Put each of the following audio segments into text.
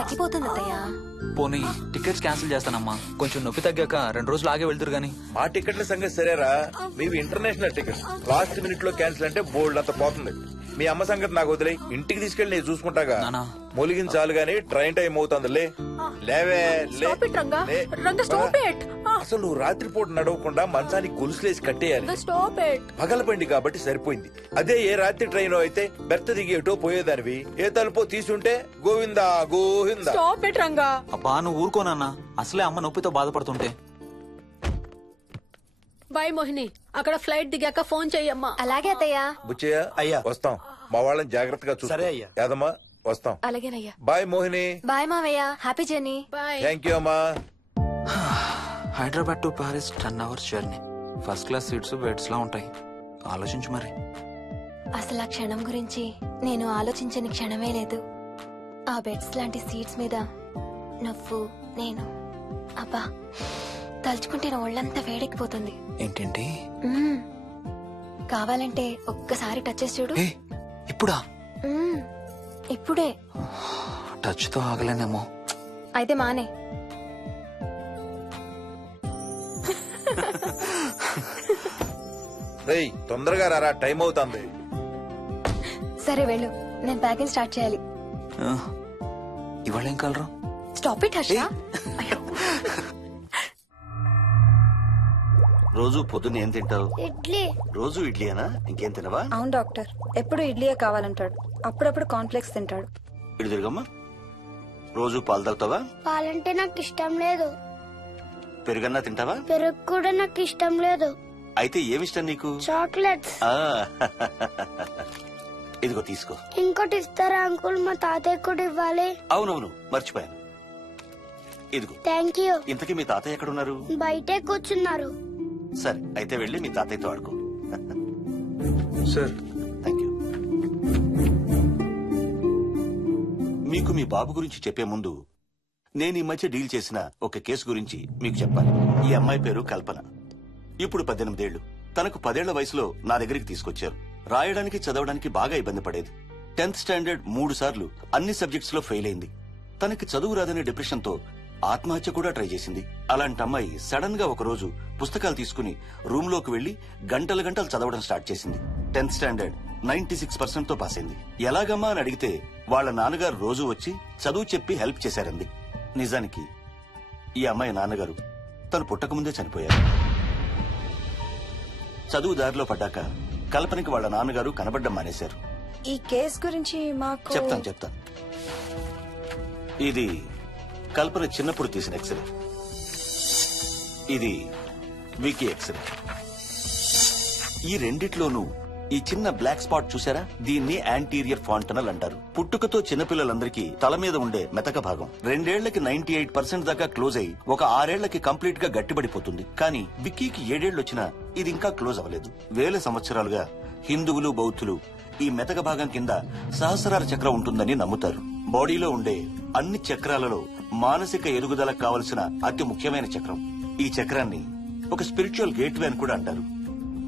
తగ్గిపోతుంది అత్తయ్య. పోనీ టికెట్స్ క్యాన్సిల్ చేస్తానమ్మా. కొంచెం నొప్పి తగ్గాక 2 రోజులు ఆగే వెళ్తురు గానీ. మా టికెట్ల సంగతి సరేరా, మీవి ఇంటర్నేషనల్ టికెట్స్. లాస్ట్ మినిట్ లో క్యాన్సిల్ అంటే బోల్డ్ అంత పోతుంది. మీ అమ్మ సంగతి నాకు వదిలే, ఇంటికి తీసుకెళ్లి నేను చూసుకుంటాగా. మొలిగించాలు గాని ట్రైన్ టైం అవుతుందిలే. లేవే అసలు నువ్వు రాత్రిపూట నడవకుండా మంచానికి గొలుసులేసి కట్టేయాలి. పగలబండి కాబట్టి సరిపోయింది. అదే ఏ రాత్రి ట్రైన్ అయితే బెర్త దిగి ఎటో పోయేదానివి. ఏ తలుపో తీసుంటే గోవిందా గోవిందా. అబ్బా నువ్వు ఊరుకోనన్నా, అసలే అమ్మ నొప్పితో బాధపడుతుంటే. బాయ్ మోహిని, అక్కడ ఫ్లైట్ దిగాక ఫోన్ చెయ్యమ్మా. అలాగే అత్తయ్య. బుచ్చయ్య అయ్యా వస్తాం. మా వాళ్ళని జాగ్రత్తగా చూడు. సరే అయ్యా. యాదమ్మా వస్తాం. అలాగేనయ్యా. బాయ్ మోహిని. బాయ్ మావయ్య. Happy journey. థ్యాంక్ యూ అమ్మా. Hyderabad to Paris 10 hours journey. First class seats beds లా ఉంటాయి. ఆలోచించు మరి. అసలు ఆ క్షణం గురించి నేను ఆలోచించని క్షణమే లేదు. ఆ బెడ్స్ లాంటి సీట్స్ మీద నువ్వు నేను, అబ్బా తలుచుకుంటే నా ఒళ్ళంతా వేడెక్కిపోతుంది. ఏంటంటే కావాలంటే ఒక్కసారి టచ్ చేసి చూడు. ఇప్పుడా? ఇప్పుడే. టచ్ తో ఆగలేనేమో. అయితే మానే. రేయ్ తొందరగా రారా, టైం అవుతుంది. సరే వెళ్ళు, నేను ప్యాకింగ్ స్టార్ట్ చేయాలి. ఇవాళ ఏం కలరు? Stop it Harsha. రోజు పొద్దున్న ఏం తింటావు? ఇడ్లీ. రోజు ఇడ్లీనా? ఇంకేం తినవా? అవును డాక్టర్, ఎప్పుడు ఇడ్లీయే కావాలంటాడు. అప్పుడప్పుడు కాన్ఫ్లెక్స్ తింటాడు. ఇటు తిరగమ్మా. రోజు పాలు తాగుతావా? పాలంటే నాకు ఇష్టం లేదు. పెరుగన్నా తింటావా? పెరుగు కూడా నాకు ఇష్టం లేదు. అయితే ఏమిష్టం నీకు? చాక్లెట్స్. ఇదిగో తీసుకో. ఇంకోటి ఇస్తారా అంకుల్? మా తాతయ్య కూడా ఇవ్వాలి. అవునవును మర్చిపోయాను. ఇదిగో. Thank you. ఇంతకీ మీ తాతయ్య ఎక్కడున్నారు? బయటే కూర్చున్నారు. సరే అయితే వెళ్ళి మీ తాతయ్యతో ఆడుకో. Sir thank you. మీకు మీ బాబు గురించి చెప్పే ముందు నేను ఈ మధ్య డీల్ చేసిన ఒక కేసు గురించి మీకు చెప్పాలి. ఈ అమ్మాయి పేరు కల్పన. ఇప్పుడు 18 ఏళ్లు. తనకు 10 ఏళ్ల వయసులో నా దగ్గరికి తీసుకొచ్చారు. రాయడానికి చదవడానికి బాగా ఇబ్బంది పడేది. 10th స్టాండర్డ్ 3 సార్లు అన్ని సబ్జెక్ట్స్ లో ఫెయిల్ అయింది. తనకి చదువు రాదనే డిప్రెషన్ తో ఆత్మహత్య కూడా ట్రై చేసింది. అలాంటి అమ్మాయి సడన్ గా ఒక రోజు పుస్తకాలు తీసుకుని రూమ్ లోకి వెళ్లి గంటలు గంటలు చదవడం స్టార్ట్ చేసింది. 10th స్టాండర్డ్ 96% తో పాస్ అయింది. ఎలాగమ్మా అని అడిగితే వాళ్ళ నాన్నగారు రోజు వచ్చి చదువు చెప్పి హెల్ప్ చేశారంది. నిజానికి ఈ అమ్మాయి నాన్నగారు తను పుట్టక ముందే చనిపోయారు. చదువు దారిలో పడ్డాక కల్పనకి వాళ్ళ నాన్నగారు కనబడ్డం మానేశారు. ఈ కేసు గురించి మాకు చెప్తాను. ఇది కల్పన చిన్నప్పుడు తీసిన ఎక్స్రే. ఇది వికీ ఎక్స్రే. ఈ రెండిట్లోనూ ఈ చిన్న బ్లాక్ స్పాట్ చూసారా? దీన్ని యాంటీరియర్ ఫాంటనల్ అంటారు. పుట్టుకతో చిన్నపిల్లలందరికీ తల మీద ఉండే మెతక భాగం 2 ఏళ్లకి 98% దాకా క్లోజ్ అయి ఒక 6 ఏళ్లకి కంప్లీట్ గా గట్టిపడిపోతుంది. కానీ విక్కీకి 7 ఏళ్లు వచ్చినా ఇది ఇంకా క్లోజ్ అవ్వలేదు. వేల సంవత్సరాలుగా హిందువులు బౌద్ధులు ఈ మెతక భాగం కింద సహస్రార చక్రం ఉంటుందని నమ్ముతారు. బాడీలో ఉండే అన్ని చక్రాలలో మానసిక ఎదుగుదలకు కావలసిన అతి ముఖ్యమైన చక్రం. ఈ చక్రాన్ని ఒక స్పిరిచువల్ గేట్వే అని కూడా అంటారు.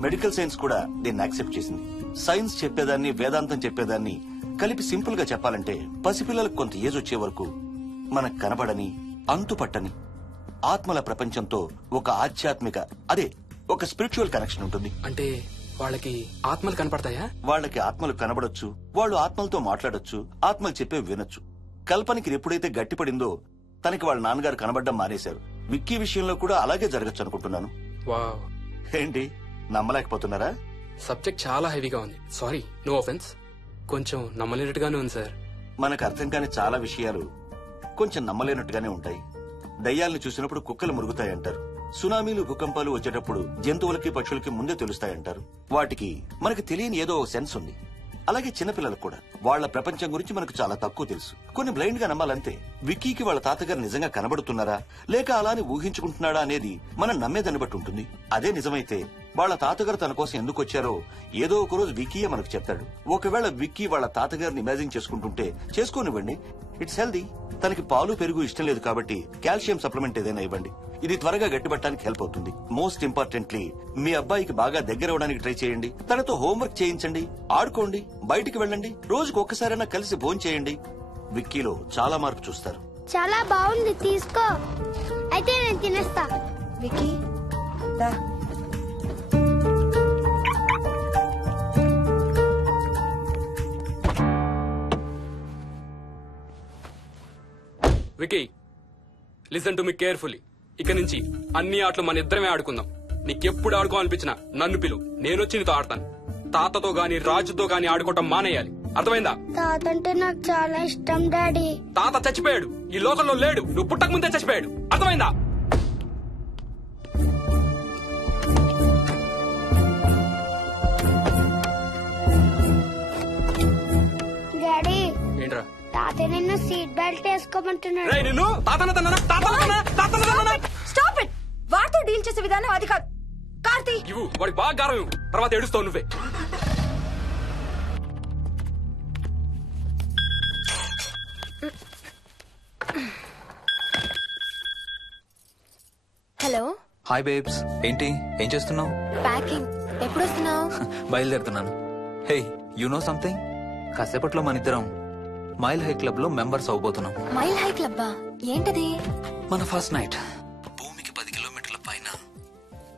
మెడికల్ సైన్స్ కూడా దీన్ని యాక్సెప్ట్ చేసింది. సైన్స్ చెప్పేదాన్ని వేదాంతం చెప్పేదాన్ని కలిపి సింపుల్ గా చెప్పాలంటే పసిపిల్లలకు కొంత ఏజ్ వచ్చే వరకు మనకు కనబడని అంతుపట్టని ఆత్మల ప్రపంచంతో ఒక ఆధ్యాత్మిక అదే ఒక స్పిరిచువల్ కనెక్షన్ ఉంటుంది. అంటే వాళ్ళకి ఆత్మలు కనపడతాయా? వాళ్ళకి ఆత్మలు కనబడొచ్చు, వాళ్ళు ఆత్మలతో మాట్లాడొచ్చు, ఆత్మలు చెప్పే వినొచ్చు. కల్పనకి ఎప్పుడైతే గట్టిపడిందో తనకి వాళ్ళ నాన్నగారు కనబడ్డం మానేశారు. విక్కీ విషయంలో కూడా అలాగే జరగచ్చు అనుకుంటున్నాను. వావ్, ఏంటి నమ్మలేకపోతున్నారా? సబ్జెక్ట్ చాలా హెవీగా ఉంది. Sorry, no offence. కొంచెం నమ్మలేనట్టుగానే ఉంది సార్. మనకు అర్థం కాని చాలా విషయాలు కొంచెం నమ్మలేనట్టుగానే ఉంటాయి. దయ్యాలను చూసినప్పుడు కుక్కలు మురుగుతాయంటారు. సునామీలు భూకంపాలు వచ్చేటప్పుడు జంతువులకి పక్షులకి ముందే తెలుస్తాయంటారు. వాటికి మనకు తెలియని ఏదో సెన్స్ ఉంది. అలాగే చిన్నపిల్లలకు కూడా వాళ్ల ప్రపంచం గురించి మనకు చాలా తక్కువ తెలుసు. కొన్ని బ్లైండ్ గా నమ్మాలంతే. విక్కీకి వాళ్ళ తాతగారు నిజంగా కనబడుతున్నారా లేక అలానే ఊహించుకుంటున్నాడా అనేది మనం నమ్మేదాన్ని బట్టి ఉంటుంది. అదే నిజమైతే వాళ్ళ తాతగారు తన కోసం ఎందుకు వచ్చారో ఏదో ఒక రోజు విక్కీయే మనకు చెప్తాడు. ఒకవేళ విక్కీ వాళ్ళ తాతగారిని ఇమాజిన్ చేసుకుంటుంటే చేసుకోనివ్వండి, ఇట్స్ హెల్దీ. తనకి పాలు పెరుగు ఇష్టం లేదు కాబట్టి కాల్షియం సప్లిమెంట్ ఏదైనా ఇవ్వండి. ఇది త్వరగా గట్టిపట్టడానికి హెల్ప్ అవుతుంది. మోస్ట్ ఇంపార్టెంట్లీ మీ అబ్బాయికి బాగా దగ్గర అవడానికి ట్రై చేయండి. తనతో హోంవర్క్ చేయించండి, ఆడుకోండి, బయటికి వెళ్ళండి, రోజుకు ఒక్కసారైనా కలిసి భోజనం చేయండి. విక్కీలో చాలా మార్పు చూస్తారు. చాలా బాగుంది, తీసుకో. అయితే నేను తినేస్తా. వికీ దా. Vicky listen to me carefully. ఇక నుంచి అన్ని ఆటలు మన ఇద్దరమే ఆడుకుందాం. నీకెప్పుడు ఆడుకోవాలనిపించినా నన్ను పిలు, నేనొచ్చి నీతో ఆడతాను. తాతతో గాని రాజుతో గాని ఆడుకోవటం మానేయాలి, అర్థమైందా? తాత అంటే నాకు చాలా ఇష్టం డాడీ. తాత చచ్చిపోయాడు, ఈ లోకంలో లేడు. నువ్వు పుట్టక ముందే చచ్చిపోయాడు, అర్థమైందా? డాడీ ఏంట్రా? తాత నిన్ను సీట్ బెల్ట్ వేసుకోమంటున్నాడు. రేయ్, నిన్ను స్టాప్ ఇట్. వాడితో డీల్ చేసే విధానం అది కాదు. కార్తీ ఇవ్వు, వాడికి బాగా గారం ఇవ్వు. తర్వాత ఏడుస్తావు నువ్వే. Hello, hi babes. ఏంటి, ఏం చేస్తున్నావు? ప్యాకింగ్. ఎప్పుడు వస్తున్నావు? బయలుదేరుతున్నాను. Hey, you know something? కాసేపట్లో మన ఇద్దరం మైల్ హై క్లబ్ లో మెంబర్స్ అవబోతున్నాం. మైల్ హై క్లబ్బా? ఏంటది? మన ఫస్ట్ నైట్ భూమికి 10 కిలోమీటర్ల పైన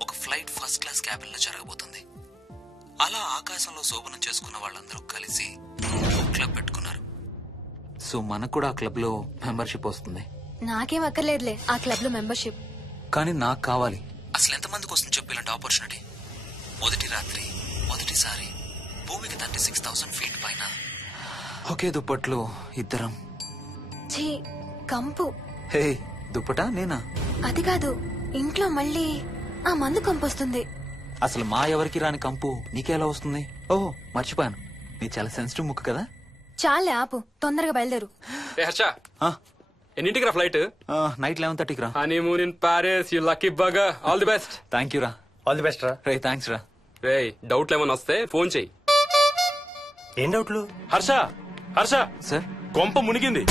ఒక ఫ్లైట్ ఫస్ట్ క్లాస్ క్యాబిన్ లో జరగబోతుంది. అలా ఆకాశంలో శోభనం చేసుకున్న వాళ్ళందరూ కలిసి క్లబ్ పెట్టుకున్నారు. సో మనకు కూడా ఆ క్లబ్ లో మెంబర్షిప్ వస్తుంది. నాకేం అక్కర్లేదులే ఆ క్లబ్ లో మెంబర్షిప్. కానీ నాకు కావాలి. అసలు ఎంతమందికి వస్తుంది చెప్పు ఇలాంటి ఆపర్చునిటీ? మొదటి రాత్రి, మొదటిసారి భూమికి 36,000 ఫీట్ పైన ఒకే దుప్పట్లో ఇద్దరం. ఛీ, కంపు. హే, దుప్పటా నేనా? అది కాదు, ఇంట్లో మళ్ళీ ఆ మందు కంపొస్తుంది. అసలు మా ఎవరికి రాని కంపు నీకెలా వస్తుంది? ఓహో, మర్చిపోయాను, నీ చాలా సెన్సిటివ్ ముక్కు కదా. చాలే ఆపు, తొందరగా బయలుదేరు. ఏ హర్ష, ఆ, ఎన్నింటికి రా ఫ్లైట్? నైట్ 11:30కి రా. Honeymoon in Paris, you lucky bugger. All the best. Thank you రా. ఆల్ ది బెస్ట్ రా. రే, థ్యాంక్స్ రా. రే, డౌట్లు ఏమైనా వస్తే ఫోన్ చెయ్యి. ఏం డౌట్లు? హర్ష, హర్ష, సార్, కొంప మునిగింది.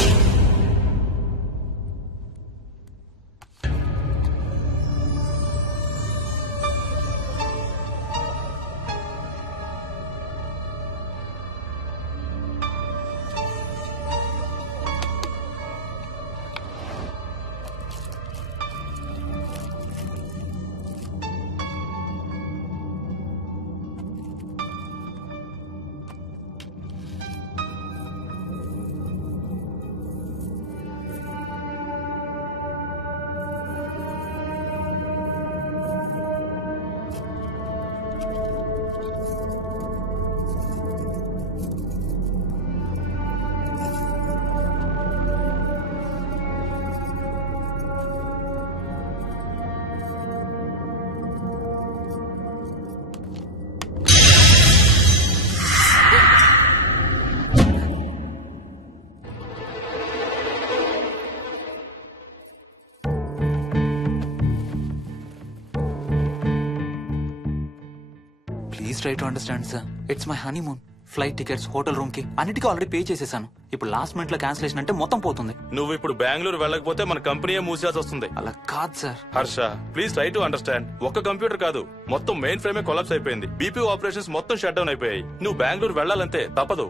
Please try to understand sir. It's my honeymoon. Flight tickets, hotel room కి అన్నిటికీ ఆల్రెడీ పే చేసేసాను. ఇప్పుడు లాస్ట్ మినిట్ లో క్యాన్సిలేషన్ అంటే మొత్తం పోతుంది. నువ్వు ఇప్పుడు బెంగళూరు వెళ్ళకపోతే మన కంపెనీ మూసేయాల్సి వస్తుంది. అలా కాదు sir. Harsha, please try to understand. ఒక్క కంప్యూటర్ కాదు, మొత్తం మెయిన్ ఫ్రేమే కొలాప్స్ అయిపోయింది. బీపీ ఆపరేషన్స్ మొత్తం షట్ డౌన్ అయిపోయాయి. నువ్వు బెంగళూరు వెళ్ళాలంటే తప్పదు.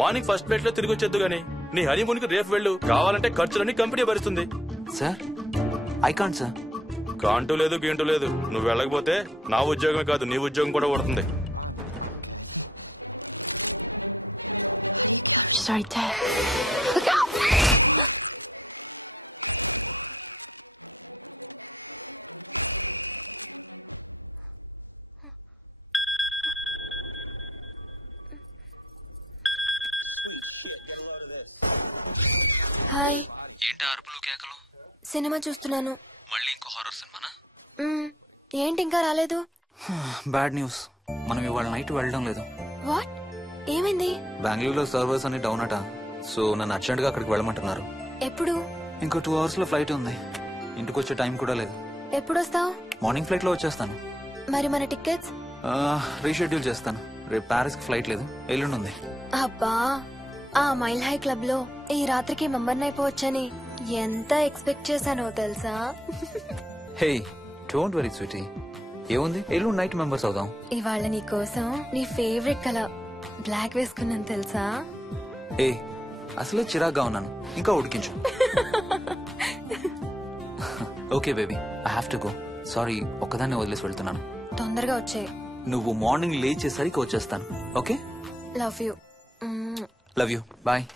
మార్నింగ్ ఫస్ట్ ఫ్లైట్ లో తిరిగి వచ్చేద్దు గానీ నీ హనీమూన్ కి రేపు వెళ్ళు. కావాలంటే ఖర్చులన్నీ కంపెనీ భరిస్తుంది. Sir, I can't sir. కాంటూ లేదు, గీంటూ లేదు. నువ్వు వెళ్ళకపోతే నా ఉద్యోగమే కాదు, నీ ఉద్యోగం కూడా పడుతుంది. హాయ్. ఏంటి అరుపులు కేకలు? సినిమా చూస్తున్నాను. మళ్ళీ ఇంకో హారర్ సినిమానా? ఏంటి ఇంకా రాలేదు? బ్యాడ్ న్యూస్, మనం ఇవాళ నైట్ వెళ్ళడం లేదు. వాట్? ఏమైంది? బెంగళూరులో సర్వర్స్ అన్ని డౌన్ అట. సో నన్ను అర్జెంట్ గా అక్కడికి వెళ్ళమంటున్నారు. ఎప్పుడు? ఇంకో 2 hours లో ఫ్లైట్ ఉంది. ఇంటికి వచ్చే టైం కూడా లేదు. ఎప్పుడు వస్తావు? మార్నింగ్ ఫ్లైట్ లో వచ్చేస్తాను. మరి మన టికెట్స్? రీషెడ్యూల్ చేస్తాను. రేపు ప్యారిస్ కి ఫ్లైట్ లేదు, ఎల్లుండి ఉంది. అబ్బా, ఆ మైల్ హై క్లబ్ లో ఈ రాత్రికి మెంబర్ అయిపోవచ్చని ఎంత ఎక్స్పెక్ట్ చేశానో తెలుసా? హే, డోంట్ వరీ స్వీటీ. ఏముంది, ఎల్లుండి నైట్ మెంబర్స్ అవుదాం. ఇవాళ నీ కోసం నీ ఫేవరెట్ కలర్ బ్లాక్ వేసుకున్నాను తెలుసా? ఏ, అసలే చిరాగ్గా ఉన్నాను, ఇంకా ఉడికించు. Okay baby, I have to go. Sorry, ఒక్కదాన్ని వదిలేసి వెళ్తున్నాను. తొందరగా వచ్చే. నువ్వు మార్నింగ్ లేచేసరికి వచ్చేస్తాను. Okay, love you. Love you, bye.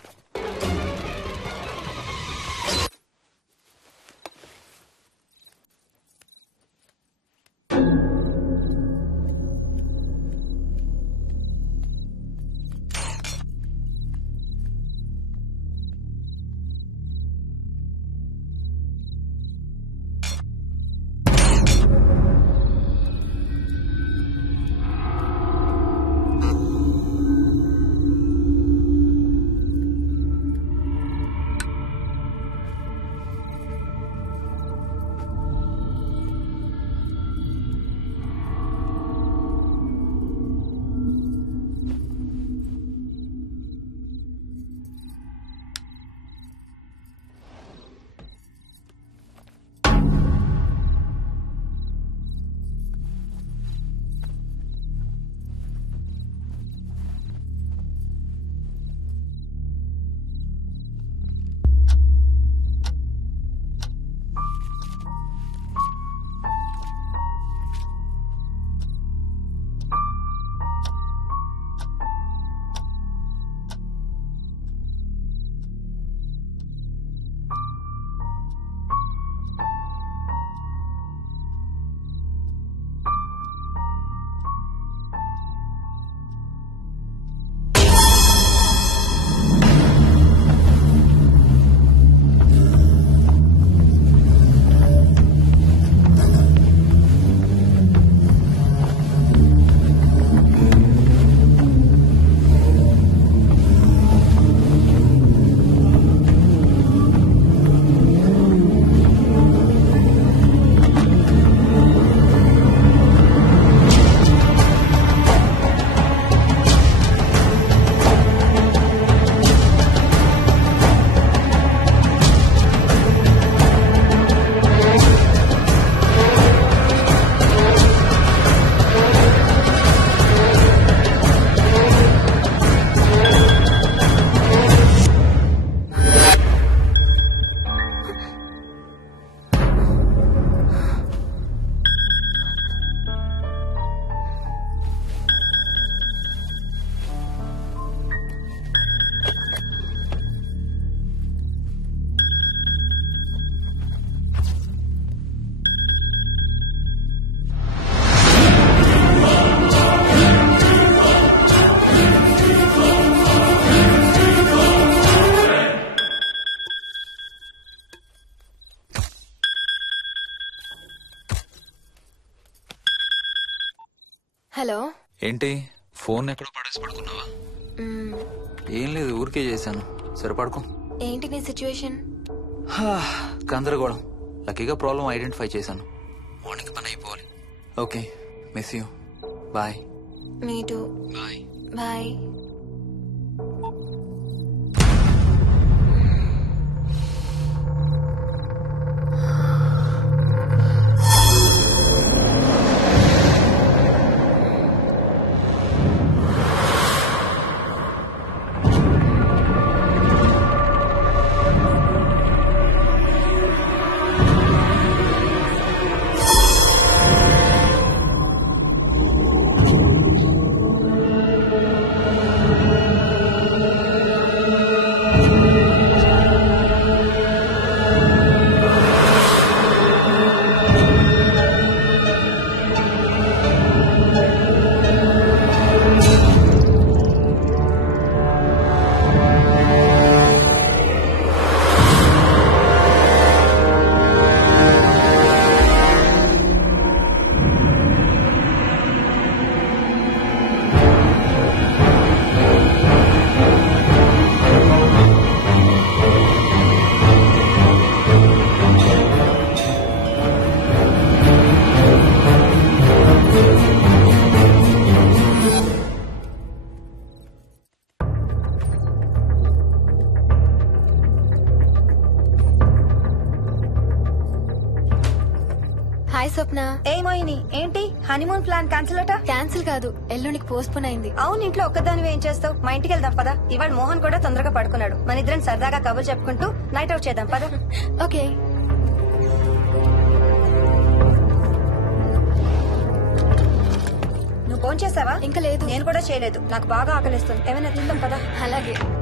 Hello. ఏంటి ఫోన్ ఎక్కడో పడేసి పడుకున్నావా? ఏం లేదు, ఊరికే చేశాను. సరే పడుకో. ఏంటి నీ సిచ్యువేషన్? గందరగోళం. లక్కీగా ప్రాబ్లం ఐడెంటిఫై చేశాను. మార్నింగ్ పని అయిపోవాలి. Okay, miss you. Bye. Me too. Bye. Bye. Hi Swapna. ఏ మోహిని, ఏంటి హనీమూన్ ప్లాన్ క్యాన్సిల్ అట? క్యాన్సిల్ కాదు, ఎల్లుండికి పోస్ట్పోన్ అయింది. అవును, ఇంట్లో ఒక్కదానివి ఏం చేస్తావు? మా ఇంటికి వెళ్దాం పదా. ఇవాళ మోహన్ కూడా తొందరగా పడుకున్నాడు. మన ఇద్దరం సరదాగా కబుర్లు చెప్పుకుంటూ నైట్ అవుట్ చేద్దాం పదా. ఓకే. నువ్వు ఫోన్ చేసావా? ఇంకా లేదు. నేను కూడా చేయలేదు. నాకు బాగా ఆకలిస్తుంది. ఏమైనా తిందాం పదా. అలాగే.